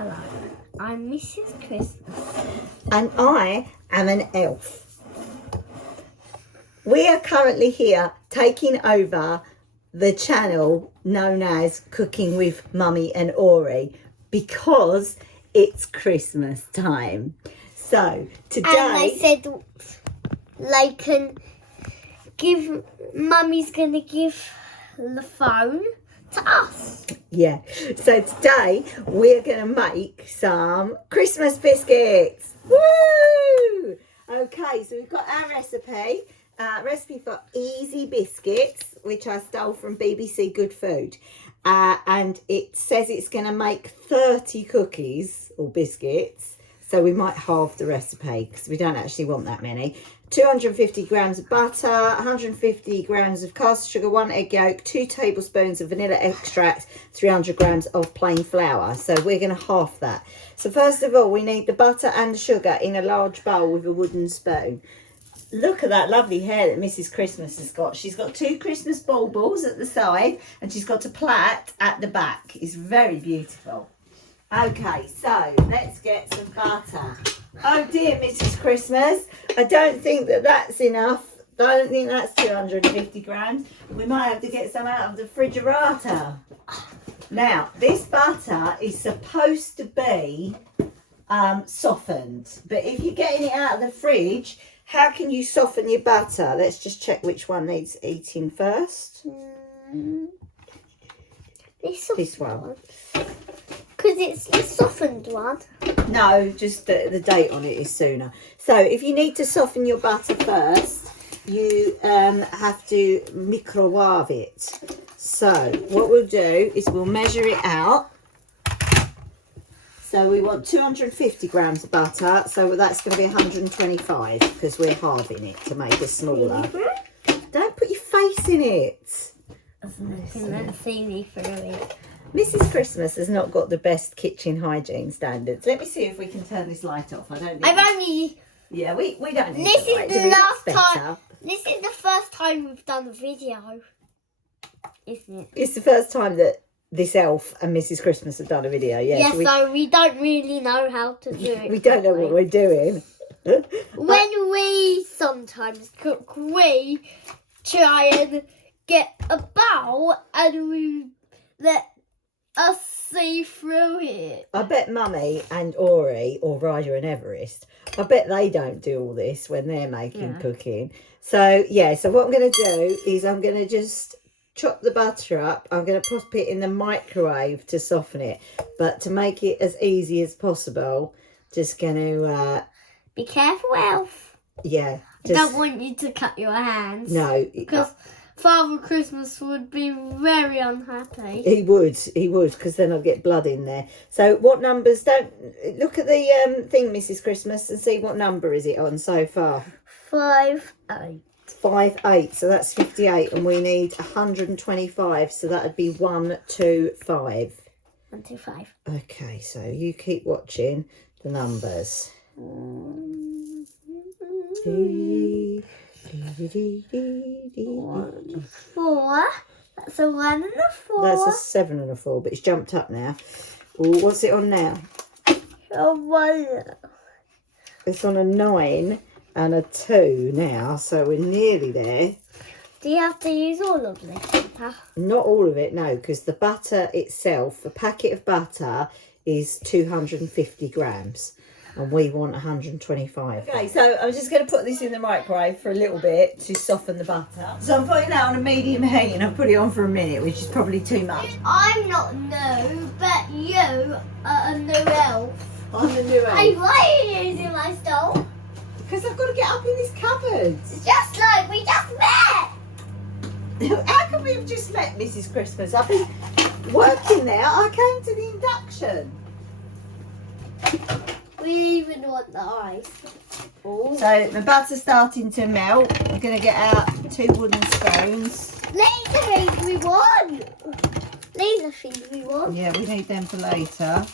Hello, I'm Mrs. Christmas. And I am an elf. We are currently here taking over the channel known as Cooking with Mummy and Auri because it's Christmas time. So today... And they said they can give... Mummy's going to give the phone to us. Yeah, so today we're going to make some Christmas biscuits. Woo! Okay, so we've got our recipe for easy biscuits, which I stole from BBC Good Food. And it says it's going to make 30 cookies or biscuits. So we might halve the recipe because we don't actually want that many. 250 grams of butter, 150 grams of caster sugar, 1 egg yolk, 2 tablespoons of vanilla extract, 300 grams of plain flour. So we're going to halve that. So first of all, we need the butter and the sugar in a large bowl with a wooden spoon. Look at that lovely hair that Mrs. Christmas has got. She's got 2 Christmas baubles at the side and she's got a plait at the back. It's very beautiful. Okay, so let's get some butter. Oh dear, Mrs. Christmas, I don't think that's enough. I don't think that's 250 grams. We might have to get some out of the refrigerator. Now, this butter is supposed to be softened, but if you're getting it out of the fridge, how can you soften your butter? Let's just check which one needs eating first. This one. Because it's the softened one. No, just the date on it is sooner. So if you need to soften your butter first, you have to microwave it. So what we'll do is we'll measure it out. So we want 250 grams of butter. So that's going to be 125 because we're halving it to make it smaller. Don't put your face in it. Doesn't see me through it. Mrs. Christmas has not got the best kitchen hygiene standards. Let me see if we can turn this light off. I don't. I've only. Yeah, we don't need. This the light, is the last That's time. This is the first time we've done a video, isn't it? It's the first time that this elf and Mrs. Christmas have done a video. Yeah. Yeah, so we don't really know how to do it. We don't know what we're doing. When we sometimes cook, we try and get a bowl and we let us see through it. I bet Mummy and Auri, or Ryder and Everest, I bet they don't do all this when they're making cooking. So yeah, so what I'm going to do is I'm going to just chop the butter up. I'm going to pop it in the microwave to soften it, but to make it as easy as possible, just going to be careful, Elf. Yeah, I don't want you to cut your hands. No, because Father Christmas would be very unhappy. He would, because then I'll get blood in there. So what numbers? Don't look at the thing, Mrs. Christmas, and see what number is it on so far. 58. 58. So that's 58, and we need 125. So that'd be 125. 125. Okay, so you keep watching the numbers. 1, 4. That's a 1 and a 4. That's a 7 and a 4, but it's jumped up now. Ooh, what's it on now? A 1. It's on a 9 and a 2 now, so we're nearly there. Do you have to use all of this butter? Not all of it, no, because the butter itself, a packet of butter is 250 grams. And we want 125. Okay, so I'm just going to put this in the microwave for a little bit to soften the butter. So I'm putting that on a medium heat and I've put it on for a minute, which is probably too much. I'm not new, but you are a new elf. I'm the new elf. Hey, why are you using my stove? Because I've got to get up in this cupboard. It's just like we just met. How can we have just met, Mrs. Christmas? I've been working there. I came to the induction. We even want the ice. Ooh. So the butter's starting to melt. I'm going to get out 2 wooden spoons. These are things we want. These are things we want. Yeah, we need them for later.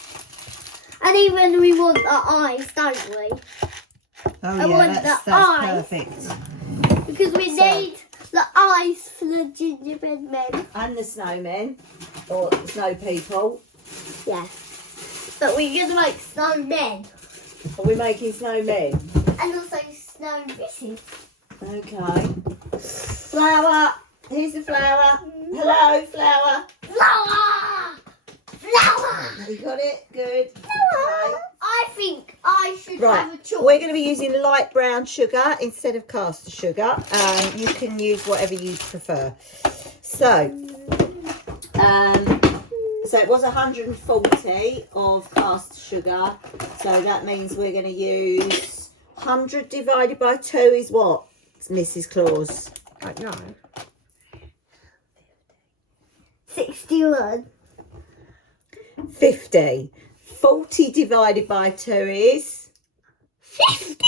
And even we want the ice, don't we? Oh I want that's ice. perfect. Because we need the ice for the gingerbread men. And the snowmen, or snow people. Yeah. But we're going to make snowmen. Are we making snowmen? And also snow fishes. Okay. Flower. Here's the flower. Hello, flower. Flower! Flower! You got it? Good. Flower! I think I should have a choice. We're going to be using light brown sugar instead of caster sugar. You can use whatever you prefer. So it was 140 of caster sugar. So that means we're going to use 100 divided by 2 is what, Mrs. Claus? I don't know. 61. 50. 40 divided by 2 is? 51!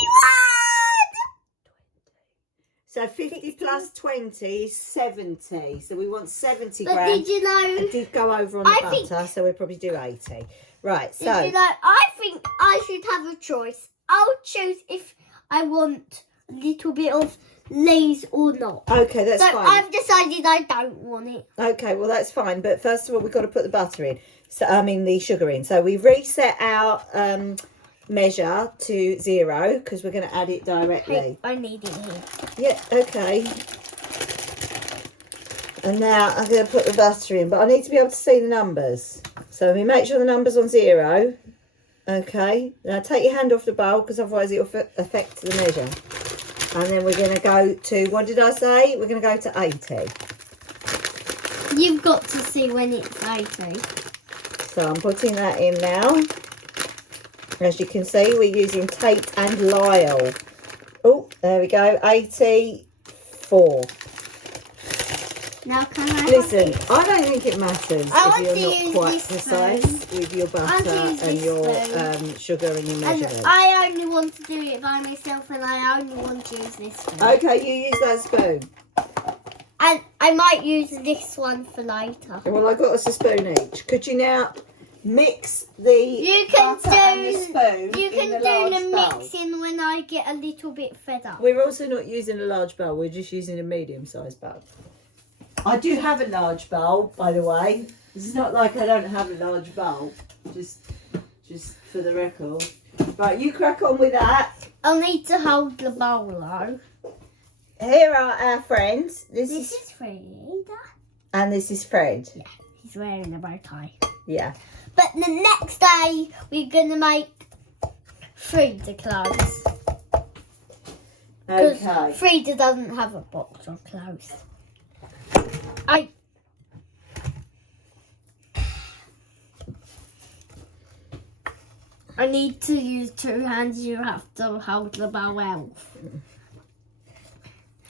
So 50 plus 20 is 70. So we want 70 But grams. did you know? It did go over on the butter, so we'll probably do 80. Right, so. Did you know? I think I should have a choice. I'll choose if I want a little bit of Lay's or not. Okay, that's So fine. I've decided I don't want it. Okay, well, that's fine. But first of all, we've got to put the butter in. So, I mean, the sugar in. So we've reset our measure to 0 because we're going to add it directly. Hey, I need it here. Yeah, okay. And now I'm going to put the butter in, but I need to be able to see the numbers. So we make sure the number's on 0. Okay. Now take your hand off the bowl because otherwise it'll affect the measure. And then we're going to go to, what did I say? We're going to go to 80. You've got to see when it's 80. So I'm putting that in now. As you can see, we're using Tate and Lyle. Oh, there we go. 84. Now can I? Listen, I don't think it matters I want if to you're use not quite this precise with your butter use and this your sugar and your And measurement. I only want to do it by myself, and I only want to use this spoon. Okay, you use that spoon. And I might use this one for later. Well, I got us a spoon each. Could you now mix the butter and the spoon You in can the large do the bowl? mixing when I get a little bit fed up. We're also not using a large bowl. We're just using a medium-sized bowl. I do have a large bowl, by the way. It's not like I don't have a large bowl. Just for the record. Right, you crack on with that. I'll need to hold the bowl though. Here are our friends. This is Fred. And this is Fred. Yeah, he's wearing a bow tie. Yeah. But the next day, we're going to make Frida clothes. Okay. Frida doesn't have a box of clothes. I need to use 2 hands. You have to hold the bow well.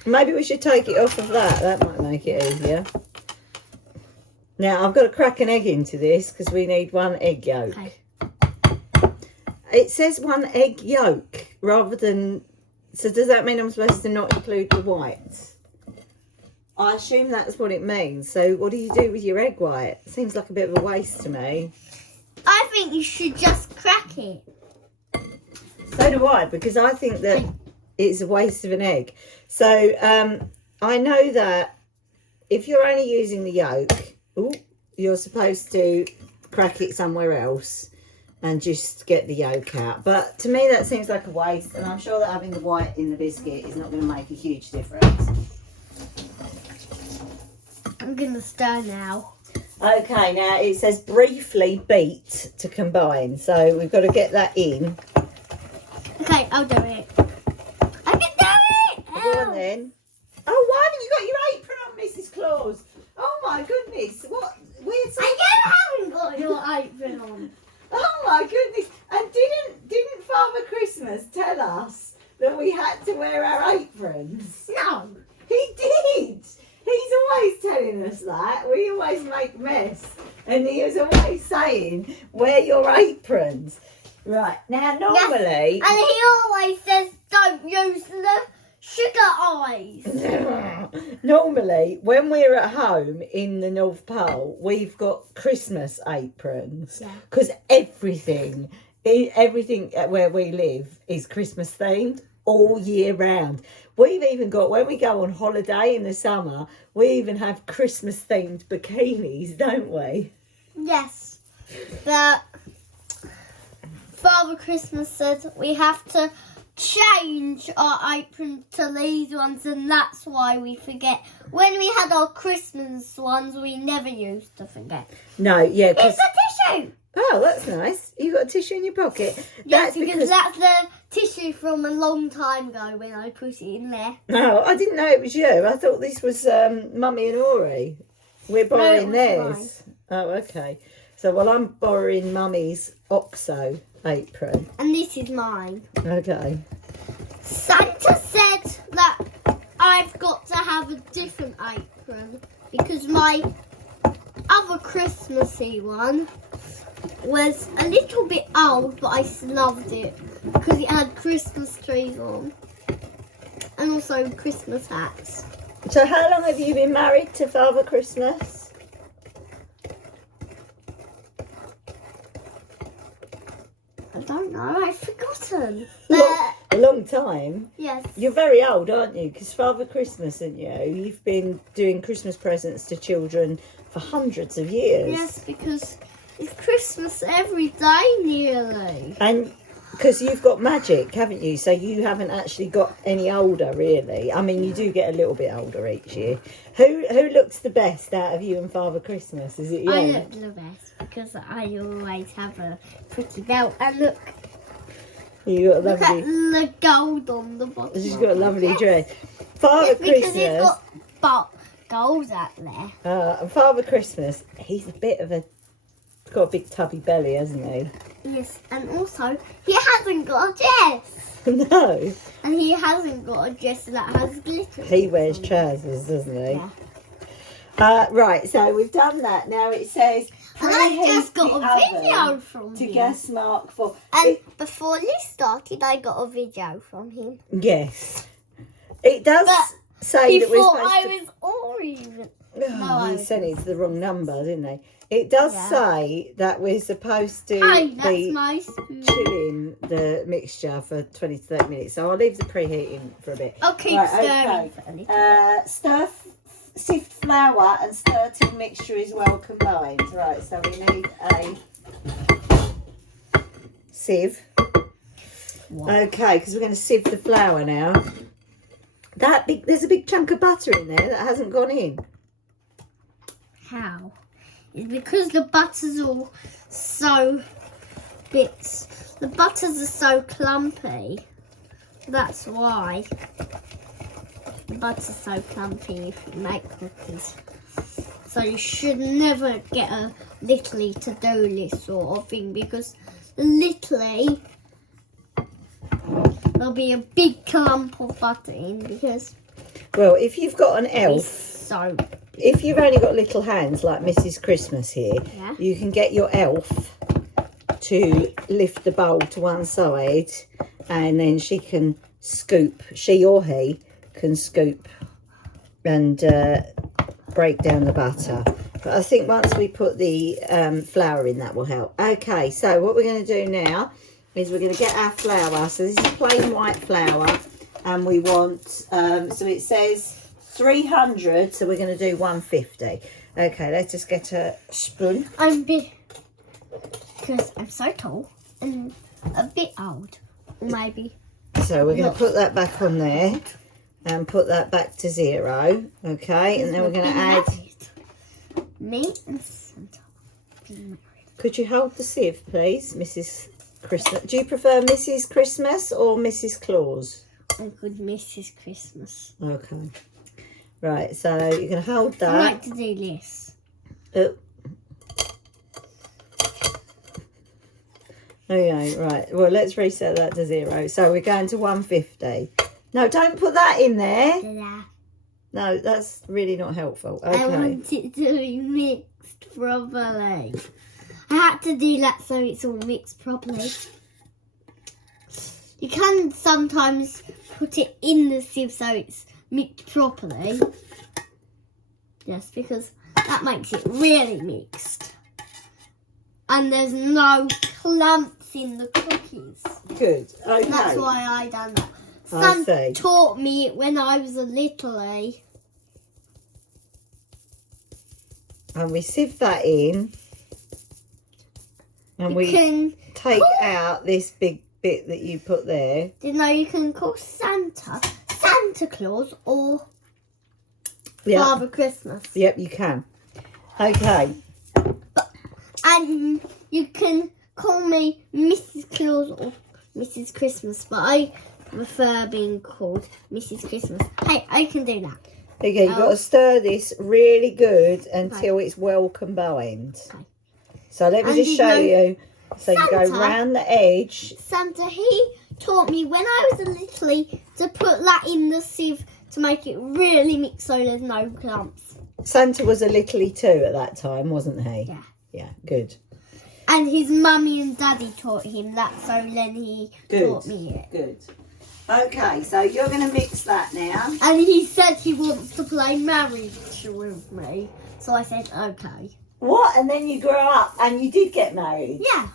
Maybe we should take it off of that. That might make it easier. Now, I've got to crack an egg into this because we need 1 egg yolk. Okay. It says 1 egg yolk rather than... So does that mean I'm supposed to not include the whites? I assume that's what it means. So what do you do with your egg white? Seems like a bit of a waste to me. I think you should just crack it. So do I, because I think that it's a waste of an egg. So I know that if you're only using the yolk, you're supposed to crack it somewhere else and just get the yolk out. But to me that seems like a waste, and I'm sure that having the white in the biscuit is not going to make a huge difference. I'm going to stir now. Okay, now it says briefly beat to combine, so we've got to get that in. Okay, I'll do it. I can do it! Go on then. Oh, why haven't you got your apron on, Mrs. Claus? Oh my goodness, what weird. I haven't got your apron on. Oh my goodness! And didn't Father Christmas tell us that we had to wear our aprons? No. He did. He's always telling us that. We always make a mess, and he was always saying, "Wear your aprons." Right now, normally, And he always says, "Don't use the sugar eyes." normally, when we're at home in the North Pole, we've got Christmas aprons because everything where we live is Christmas themed all year round. We've even got, when we go on holiday in the summer, we even have Christmas themed bikinis, don't we? Yes, but Father Christmas said we have to change our apron to these ones, and that's why we forget. When we had our Christmas ones, we never used to forget. No, yeah. It's a tissue. Oh, that's nice. You got a tissue in your pocket. Yes, because that's the tissue from a long time ago when I put it in there. No, I didn't know it was you. I thought this was Mummy and Auri. We're borrowing theirs. Oh, okay. So, well, I'm borrowing Mummy's OXO apron. And this is mine. Okay. Santa said that I've got to have a different apron because my other Christmassy one was a little bit old, but I loved it because it had Christmas trees on and also Christmas hats. So how long have you been married to Father Christmas? I don't know, I've forgotten. A long time. Yes. You're very old, aren't you? Because Father Christmas, aren't you? You've been doing Christmas presents to children for hundreds of years. Yes, because it's Christmas every day nearly. And because you've got magic, haven't you? So you haven't actually got any older, really. I mean, you do get a little bit older each year. Who looks the best out of you and Father Christmas? Is it you? I look the best because I always have a pretty belt. And look You got a at lovely. the gold on the bottom. She's got a lovely dress. Father Because Christmas. it's got gold out there. And Father Christmas, he's a bit of a. He's got a big tubby belly, hasn't he? Yes, and also he hasn't got a dress. No. And he hasn't got a dress that has glitter. He wears trousers, doesn't he? Yeah. Right, so we've done that. Now it says And I just got preheat a the video oven from to him. gas mark 4. And before this started, I got a video from him. Yes. It does But say He that we're thought supposed I to... was Auri. Oh, I they sent it to the wrong number, didn't they? It does Yeah. say that we're supposed to Hey, that's be my spoon. chilling the mixture for 20 to 30 minutes. So I'll leave the preheating for a bit. I'll keep Right, stirring okay. for a little. Sift flour and stir till mixture is well combined. Right, so we need a sieve. What? Okay, because we're going to sieve the flour now. There's a big chunk of butter in there that hasn't gone in. How? It's because the butters are so bits. The butters are so clumpy. That's why. The butter's so clumpy if you make cookies. So you should never get a littly to do this sort of thing because the littly there'll be a big clump of butter in because Well, if you've got an elf, so if you've only got little hands like Mrs. Christmas here, Yeah. you can get your elf to lift the bowl to one side and then she can scoop, she or he can scoop and break down the butter. But I think once we put the flour in, that will help. Okay, so what we're going to do now is we're going to get our flour. So this is plain white flour and we want, so it says 300, so we're going to do 150. Okay, let's just get a spoon. I'm big because I'm so tall and a bit old, maybe. So we're going to put that back on there and put that back to 0. Okay, and then we're going to add... Me and Santa being married. Could you hold the sieve, please, Mrs. Christmas? Do you prefer Mrs. Christmas or Mrs. Claus? I'm good Mrs. Christmas. Okay. Right, so you're going to hold that. I like to do this. Oh. Okay, right. Well, let's reset that to 0. So we're going to 150. No, don't put that in there. Ta-da. No, that's really not helpful. I Okay. want it to be mixed properly. I had to do that so it's all mixed properly. You can sometimes put it in the sieve so it's mixed properly. Yes, because that makes it really mixed. And there's no clumps in the cookies. Good. Okay. That's why I done that. I Son see. taught me it when I was a little. And we sieve that in. And you we can take out this big bit that you put there. you can call Santa Claus or Yep. Father Christmas. Yep, you can. Okay. And you can call me Mrs. Claus or Mrs. Christmas, but I prefer being called Mrs. Christmas. Hey, I can do that. Okay, you've got to stir this really good until it's well combined. Okay. So let me And just show you. So you go Santa- round the edge. Santa, he taught me when I was a littly to put that in the sieve to make it really mix so there's no clumps. Santa was a littly too at that time, wasn't he? Yeah. Yeah, good. And his mummy and daddy taught him that, so then he taught me it. Good. Okay, so you're going to mix that now. And he said he wants to play marriage with me, so I said okay. What? And then you grew up and you did get married? Yeah.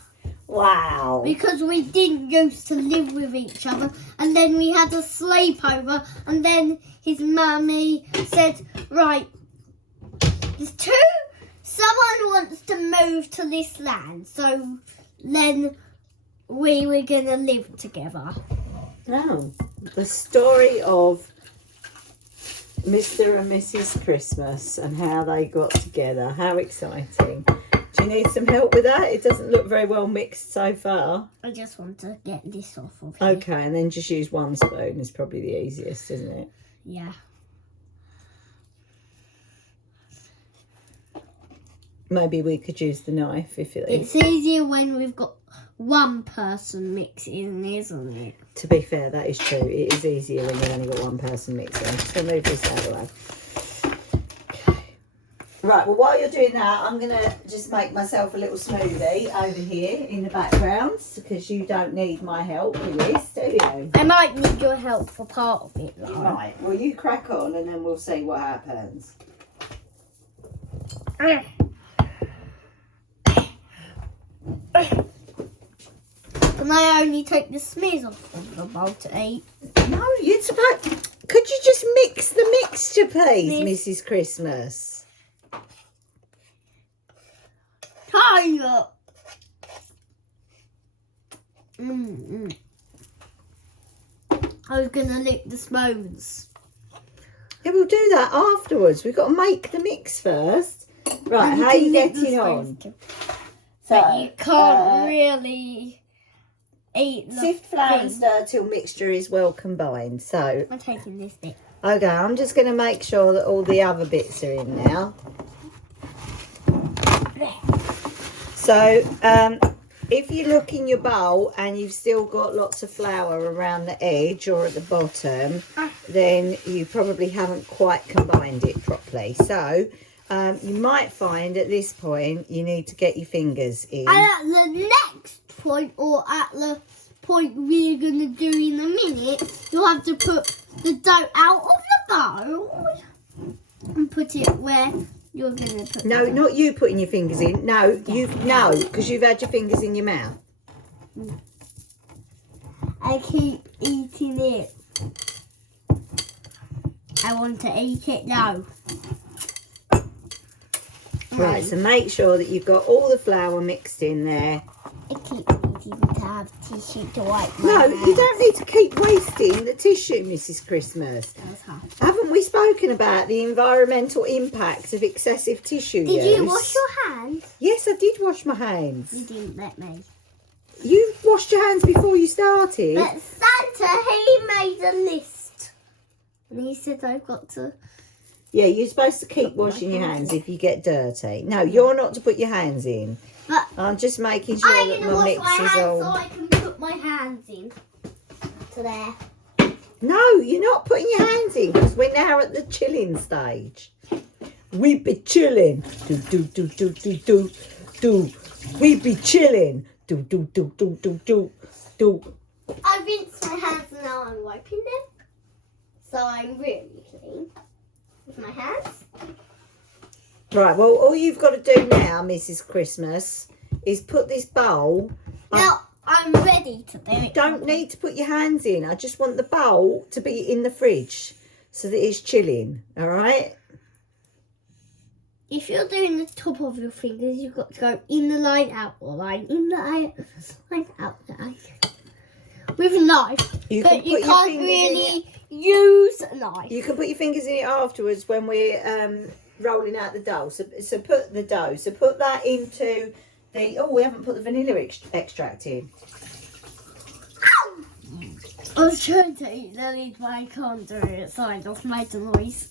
Wow. Because we didn't used to live with each other, and then we had a sleepover, and then his mummy said, right, someone wants to move to this land, so then we were going to live together. Oh, the story of Mr. and Mrs. Christmas and how they got together. How exciting. Do you need some help with that? It doesn't look very well mixed so far. I just want to get this off of here. Okay, and then just use one spoon is probably the easiest, isn't it? Yeah. Maybe we could use the knife if it is. It's easier when we've got one person mixing, isn't it? To be fair, that is true. It is easier when you've only got one person mixing. I'm just going to move this out of the way. Okay. Right, well, while you're doing that, I'm going to just make myself a little smoothie over here in the background because you don't need my help with this, do you? I might need your help for part of it, though. Right, well, you crack on and then we'll see what happens. Can I only take the smears off of the bowl to eat? No, you're supposed... Could you just mix the mixture, please, Miss- Mrs. Christmas? Tie up. I was gonna lick the spoons. Yeah, we'll do that afterwards. We've got to make the mix first. Right, how are you getting on? But you can't really eat the Sift flour and thing. stir till mixture is well combined. So, I'm taking this bit. okay, I'm just going to make sure that all the other bits are in now. So, if you look in your bowl and you've still got lots of flour around the edge or at the bottom, then you probably haven't quite combined it properly. So, you might find at this point you need to get your fingers in. And at the next point, or at the point we're going to do in a minute, you'll have to put the dough out of the bowl and put it where you're going to put No, it. not you putting your fingers in. No, because you've had your fingers in your mouth. I keep eating it. I want to eat it now. Right, so make sure that you've got all the flour mixed in there. I keep needing to have tissue to wipe my No, hands. you don't need to keep wasting the tissue, Mrs. Christmas. Okay. Haven't we spoken about the environmental impact of excessive tissue use? Did you wash your hands? Yes, I did wash my hands. You didn't let me. You washed your hands before you started. But Santa, he made a list. And he said I've got to... Yeah, you're supposed to keep washing your hands if you get dirty. No, you're not to put your hands in. But I'm just making sure I'm that going to my wash mix my is hands all... so I can put my hands in. To there. No, you're not putting your hands in because we're now at the chilling stage. We be chilling. Do. We be chilling. Do. I rinsed my hands and now I'm wiping them. So I'm really clean with my hands. Right, well, all you've got to do now, Mrs. Christmas, is put this bowl... Now I'm ready to do You it. don't need to put your hands in. I just want the bowl to be in the fridge so that it's chilling, all right? if you're doing the top of your fingers, you've got to go in the line, out the line, in the line, out the line. With a knife. But you can't really use a knife. You can put your fingers in it afterwards when we're rolling out the dough. So put the dough. So put that into the... Oh, we haven't put the vanilla extract in. I was trying to eat the lead, but I can't do it, so I just made the noise.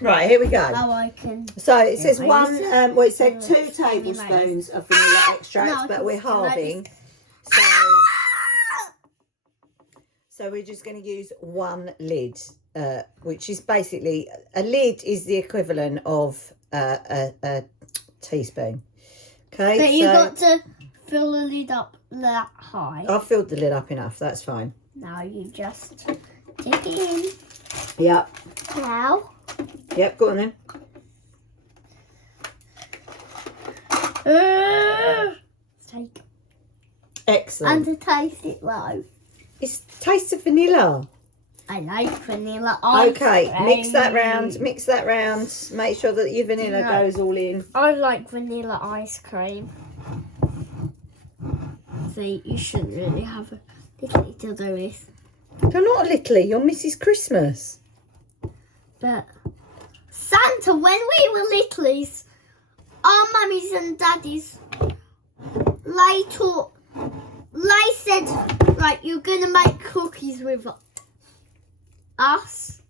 Right, here we go. Now I can... So it says it said 2 tablespoons of vanilla extract, but we're halving. So we're just going to use 1 lid, which is basically... A lid is the equivalent of a teaspoon. Okay, but you've got to fill the lid up that high. I've filled the lid up enough, that's fine. Now you just stick it in. Yep. Now. Yep, go on then. Take. Excellent. And to taste it low. It tastes of vanilla. I like vanilla ice Okay, cream. mix that round. Make sure that your vanilla goes all in. I like vanilla ice cream. See, you shouldn't really have a little to do this. You're not a littly, you're Mrs. Christmas. But Santa, when we were littlies, our mummies and daddies, they said, right, you're going to make cookies with us.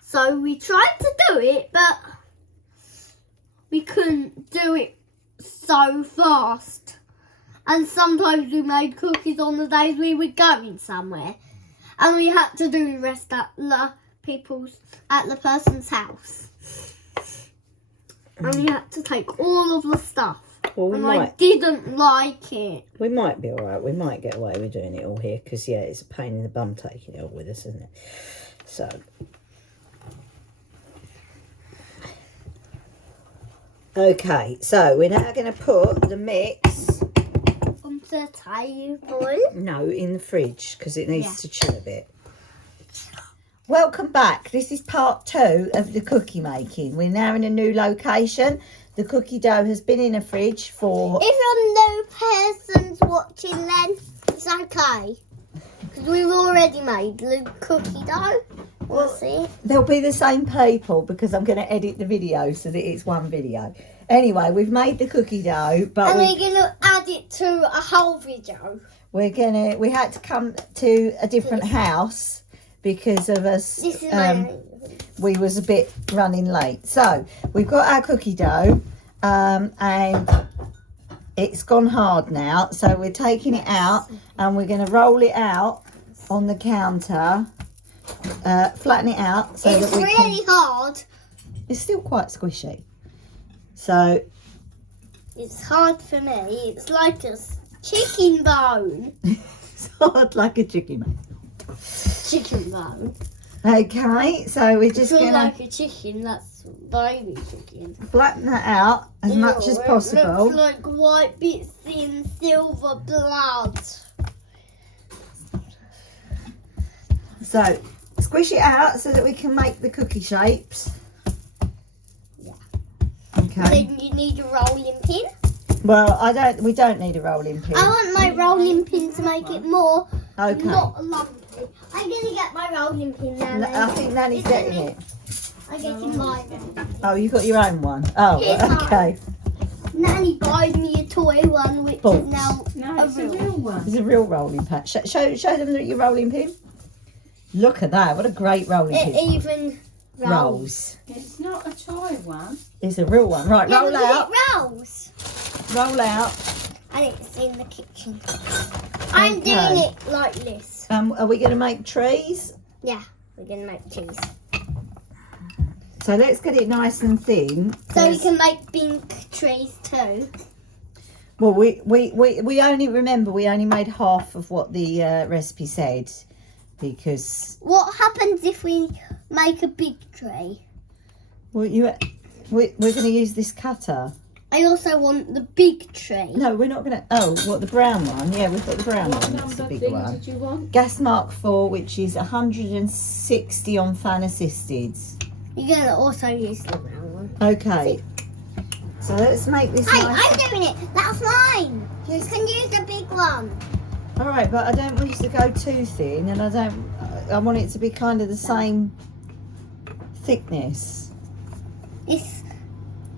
So we tried to do it, but we couldn't do it so fast. And sometimes we made cookies on the days we were going somewhere. And we had to do the rest at the person's house. And we had to take all of the stuff. Well, I didn't like it. We might be all right. We might get away with doing it all here because, yeah, it's a pain in the bum taking it all with us, isn't it? So. Okay, so we're now going to put the mix on the table. No, in the fridge because it needs to chill a bit. Welcome back. This is part 2 of the cookie making. We're now in a new location. The cookie dough has been in a fridge for... If you're no person's watching, then it's okay. Because we've already made the cookie dough. We'll see. They'll be the same people because I'm going to edit the video so that it's one video. Anyway, we've made the cookie dough, but and we're going to add it to a whole video. We had to come to a different house because of us. We was a bit running late. So we've got our cookie dough and it's gone hard now. So we're taking it out and we're going to roll it out on the counter, flatten it out. So it's that we really hard. It's still quite squishy. So it's hard for me. It's like a chicken bone. It's hard like a chicken bone. Chicken bone. Okay, so we're just going to... like a chicken, that's baby chicken. Flatten that out as much as possible. It looks like white bits in silver blood. So, squish it out so that we can make the cookie shapes. Yeah. Okay. Then you need a rolling pin. Well, we don't need a rolling pin. I want my rolling pin to make it more Okay. not lumpy. I'm going to get my rolling pin now. I think Nanny's getting it. I'm getting mine. Oh, you got your own one? Oh, Here's okay. Nanny buys me a toy one, which is now a real one. It's a real rolling pin. Show them your rolling pin. Look at that. What a great rolling pin. It even rolls. It's not a toy one. It's a real one. Right, roll out. It rolls. Roll out. And it's in the kitchen. I'm doing it like this. Are we going to make trees? Yeah, we're going to make cheese. So let's get it nice and thin. So we can make pink trees too. Well, we only made half of what the recipe said because... What happens if we make a big tree? Well, we're going to use this cutter. I also want the big tree. No, we're not going to... Oh, what, the brown one? Yeah, we've got the brown What one. That's the number big thing one. did you want? Gas Mark 4, which is 160 on fan assisted. You're going to also use the brown one. Okay. So let's make this Hey, nice. I'm doing it. That's mine. Yes. You can use the big one. All right, but I don't want you to go too thin, and I want it to be kind of the same thickness. This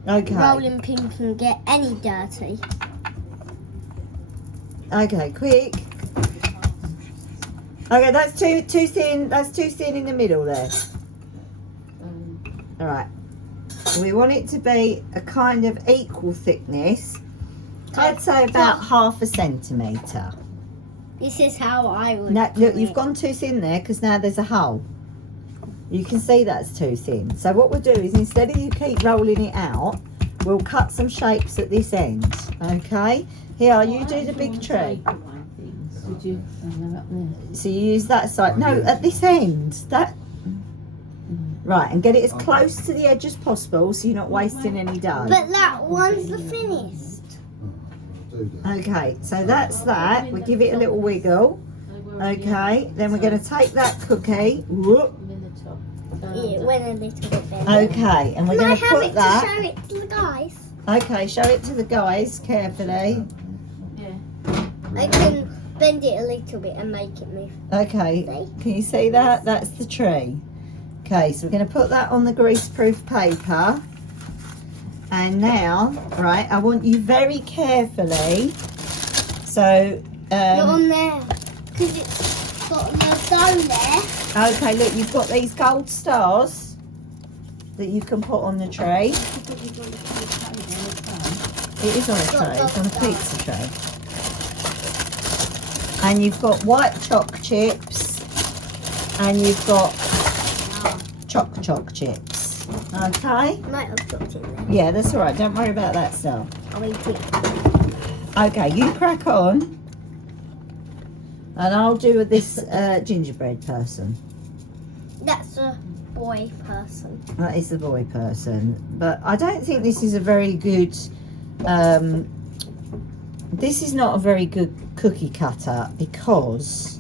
Okay. rolling pin can get any dirty. Okay, quick. Okay, that's too thin. That's too thin in the middle there. All right. We want it to be a kind of equal thickness. I'd say about 1/2 centimetre. This is how I would. Now, do look, you've it. gone too thin there because now there's a hole. You can see that's too thin. So what we'll do is instead of you keep rolling it out, we'll cut some shapes at this end. Okay? Here, you do the big tree. Would you? They're up there. So you use that side. No, at this end. That. Right, and get it as close to the edge as possible so you're not wasting any dough. But that one's the finished. Okay, so that's that. We give it a little wiggle. Okay, then we're going to take that cookie. Whoop. It went a little bit better. Okay, and we're Can I going to have put it that. to show it to the guys? Okay, show it to the guys carefully. I can bend it a little bit and make it move. Okay, can you see that? That's the tree. Okay, so we're going to put that on the greaseproof paper. And now, right, I want you very carefully. So, Not on there. Because it's got the stone there. okay, look, you've got these gold stars that you can put on the tray. It is on a tray, it's on a pizza tray. And you've got white choc chips, and you've got choc chips. Okay? Might have dropped it there. Yeah, that's all right. Don't worry about that stuff. I'll eat it. Okay, you crack on, and I'll do this gingerbread person. That's a boy person. That is the boy person, but I don't think this is a very good. This is not a very good cookie cutter because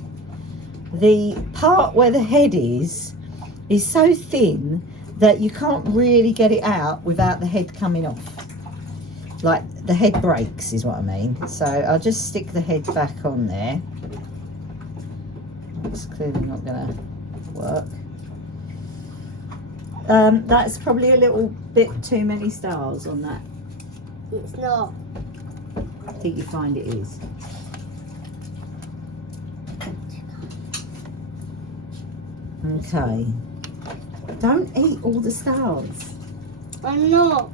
the part where the head is so thin that you can't really get it out without the head coming off. Like the head breaks is what I mean. So I'll just stick the head back on there. That's clearly not going to work. That's probably a little bit too many stars on that. It's not. I think you find it is. Okay. Don't eat all the stars. I'm not.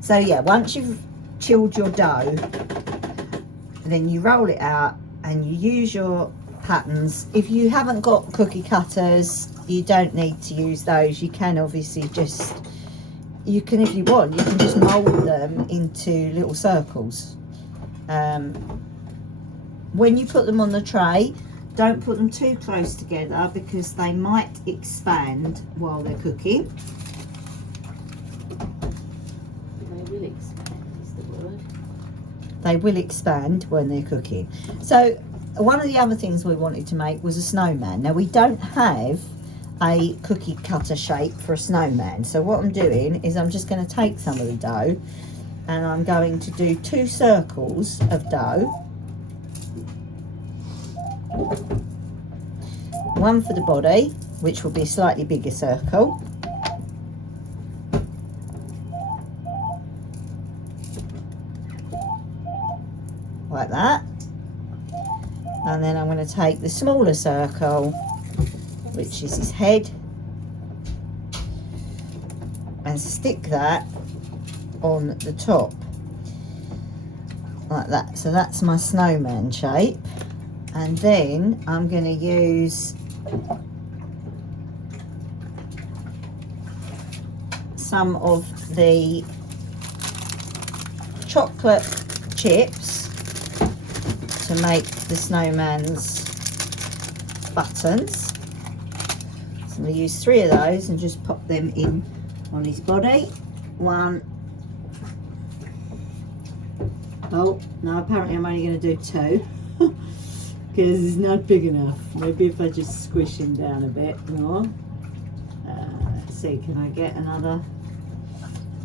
So yeah, once you've chilled your dough, then you roll it out and you use your patterns. If you haven't got cookie cutters, you don't need to use those. You can obviously just, you can, if you want, you can just mold them into little circles. When you put them on the tray, don't put them too close together because they might expand while they're cooking. They will expand is the word. They will expand when they're cooking. So one of the other things we wanted to make was a snowman. Now we don't have a cookie cutter shape for a snowman. So what I'm doing is I'm just going to take some of the dough and I'm going to do 2 circles of dough. One for the body, which will be a slightly bigger circle. Like that. And then I'm going to take the smaller circle, which is his head, and stick that on the top like that. So that's my snowman shape. And then I'm going to use some of the chocolate chips to make the snowman's buttons. So I'm going to use 3 of those and just pop them in on his body. 1. Oh, no, apparently I'm only going to do 2. Because it's not big enough. Maybe if I just squish him down a bit more. see, can I get another?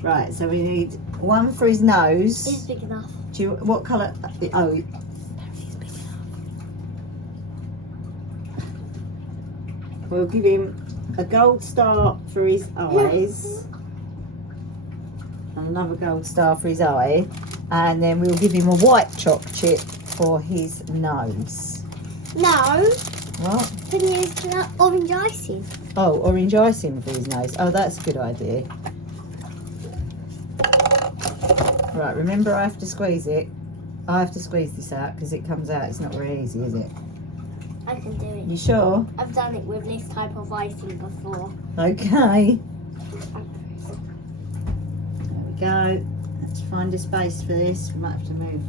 Right, so we need one for his nose. It's big enough. Do you, what colour? Oh, It's big enough. we'll give him a gold star for his eyes. And another gold star for his eye. And then we'll give him a white chalk chip for his nose. No, What? can you use orange icing? Oh, orange icing for his nose. Oh, that's a good idea. Right, remember I have to squeeze it. I have to squeeze this out because it comes out. It's not very easy, is it? I can do it. You sure? I've done it with this type of icing before. Okay. There we go. Let's find a space for this. We might have to move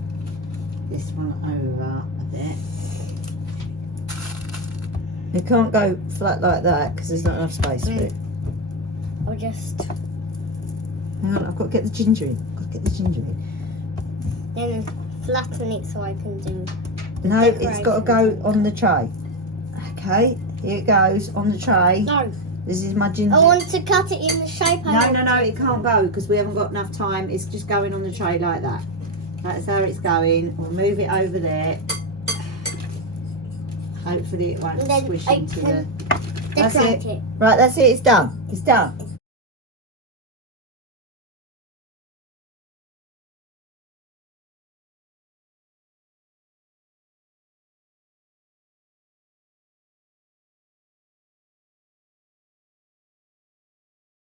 this one over a bit. It can't go flat like that because there's not enough space for it. Or just Hang on, I've got to get the ginger in. I've got to get the ginger in. then flatten it so I can do. No, it's got to go on the tray. Okay, here it goes on the tray. No, This is my ginger. I want to cut it in the shape I No, want. no, no, it can't go because we haven't got enough time. It's just going on the tray like that. That's how it's going. We'll move it over there. Hopefully it won't And then squish I into can the... That's decorate it. it. Right, that's it. It's done. It's done.